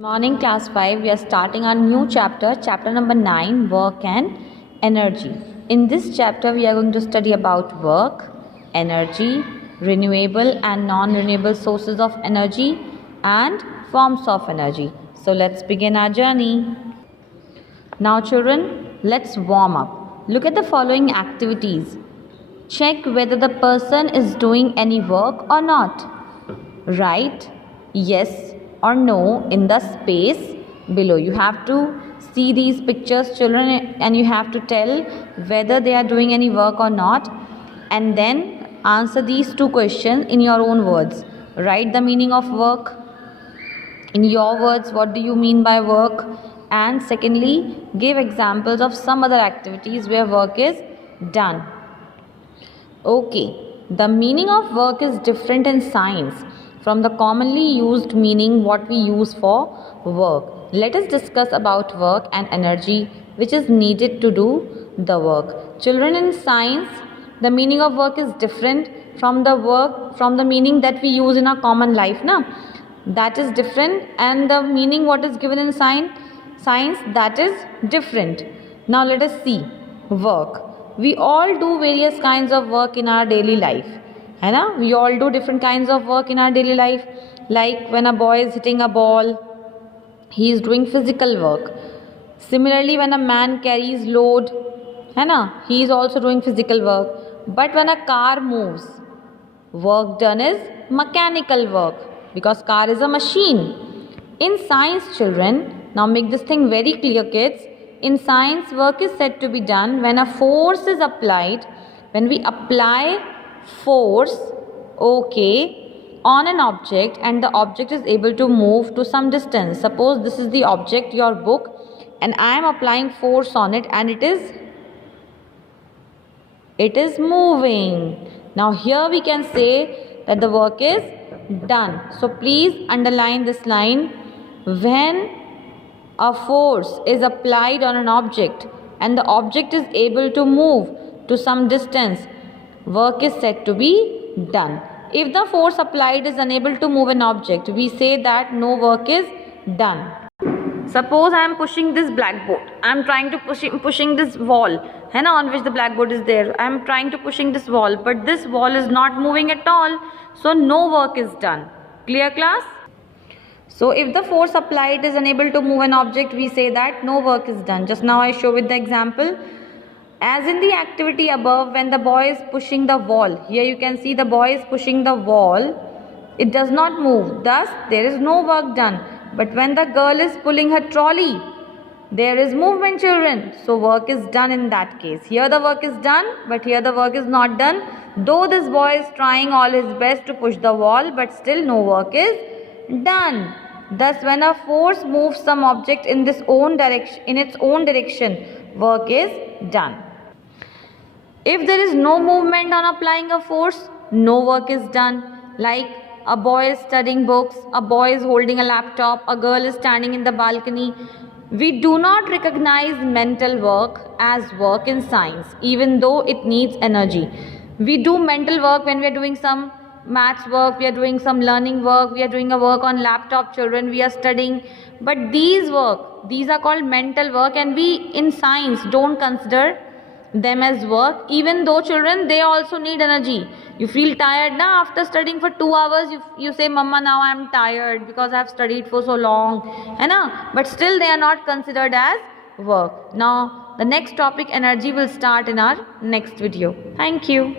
Morning class 5, we are starting our new chapter number 9, work and energy. In this chapter we are going to study about work, energy, renewable and non-renewable sources of energy and forms of energy. So let's begin our journey. Now children, let's warm up. Look at the following activities. Check whether the person is doing any work or not. Write yes or no in the space below. You have to see these pictures, children, and you have to tell whether they are doing any work or not, and then answer these two questions in your own words. Write the meaning of work in your words. What do you mean by work? And secondly, give examples of some other activities where work is done. Okay, the meaning of work is different in science from the commonly used meaning what we use for work. Let us discuss about work and energy which is needed to do the work. Children, in science, the meaning of work is different from the meaning that we use in our common life. That is different, and the meaning what is given in science that is different. Now let us see work. We all do various kinds of work in our daily life. We all do different kinds of work in our daily life. Like when a boy is hitting a ball, he is doing physical work. Similarly, when a man carries load, he is also doing physical work. But when a car moves, work done is mechanical work, because car is a machine. In science, children, now make this thing very clear, kids. In science, work is said to be done when a force is applied. When we apply force, on an object, and the object is able to move to some distance. Suppose this is the object, your book, and I am applying force on it, and it is moving. Now here we can say that the work is done. So please underline this line. When a force is applied on an object and the object is able to move to some distance, work is said to be done. If the force applied is unable to move an object, we say that no work is done. Suppose I am pushing this blackboard. I am trying to pushing this wall, on which the blackboard is there. I am trying to pushing this wall, but this wall is not moving at all. So no work is done. Clear, class? So if the force applied is unable to move an object, we say that no work is done. Just now I show with the example. As in the activity above, when the boy is pushing the wall, here you can see the boy is pushing the wall, it does not move, thus there is no work done. But when the girl is pulling her trolley, there is movement, children, so work is done in that case. Here the work is done, but here the work is not done. Though this boy is trying all his best to push the wall, but still no work is done. Thus, when a force moves some object in its own direction, work is done. If there is no movement on applying a force, no work is done. Like a boy is studying books, a boy is holding a laptop, a girl is standing in the balcony. We do not recognize mental work as work in science, even though it needs energy. We do mental work when we are doing some maths work, we are doing some learning work, we are doing a work on laptop, children, we are studying. But these are called mental work, and we in science don't consider them as work, even though, children, they also need energy. You feel tired now after studying for 2 hours, you say, Mama, now I am tired because I have studied for so long, but still they are not considered as work. Now the next topic, energy, will start in our next video. Thank you.